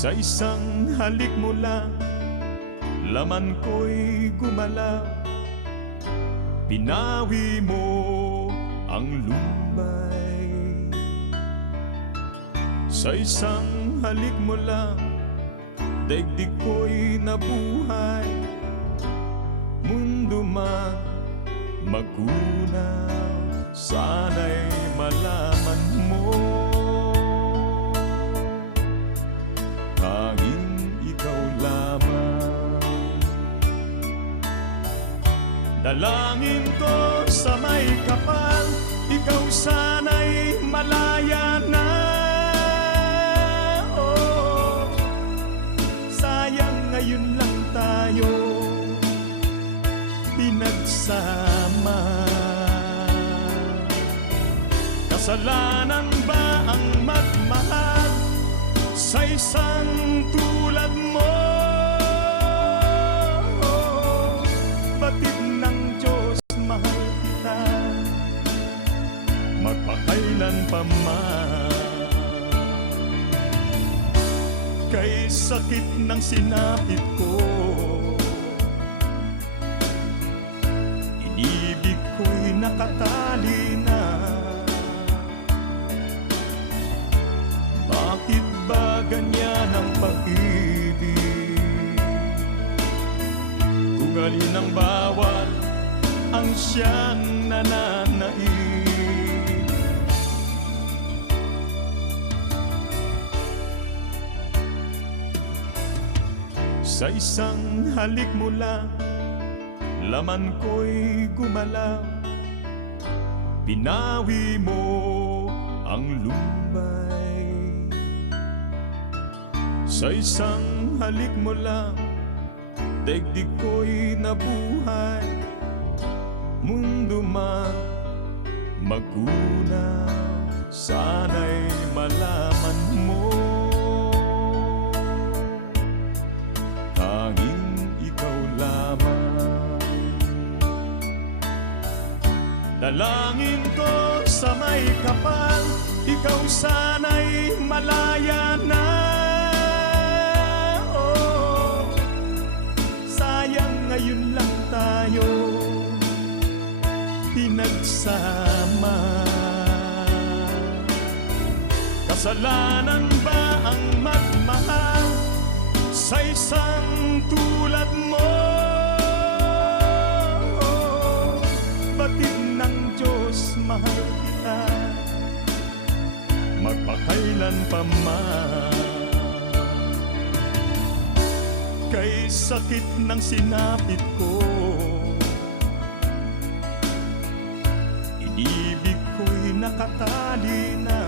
Sa isang halik mo lang, laman ko'y gumalaw. Pinawi mo ang lumbay. Sa isang halik mo lang, daigdig ko'y nabuhay. Mundo man magunaw, sana'y malaman mo. Tanging ikaw lamang. Dalangin ko sa may kapal, ikaw sana'y malaya na. Oh, sayang ngayon lang tayo pinagsama. Kasalanan ba ang magmahal sa isang tulad mo? Batid ng Diyos, mahal kita magpakailan pa man. Kay sakit ng sinapit ko, inibig ko'y nakatali na. Bakit ba ganyan ang pag-ibig? Kung alin ang bawal ang siyang nananaig. Sa isang halik mo lang, laman ko'y gumalaw. Pinawi mo ang lumbay. Sa isang halik mo lang, daigdig ko'y nabuhay. Mundo man magunaw, sana'y malaman mo. Tanging ikaw lamang. Dalangin ko sa may kapal, ikaw sana'y malaya na. Oh, sayang ngayon lang tayo pinagsama. Kasalanan ba ang magmahal sa isang tulad mo? Batid ng Diyos, mahal kita magpakailan pa man. Kay sakit ng sinapit ko, inibig ko'y nakatali na.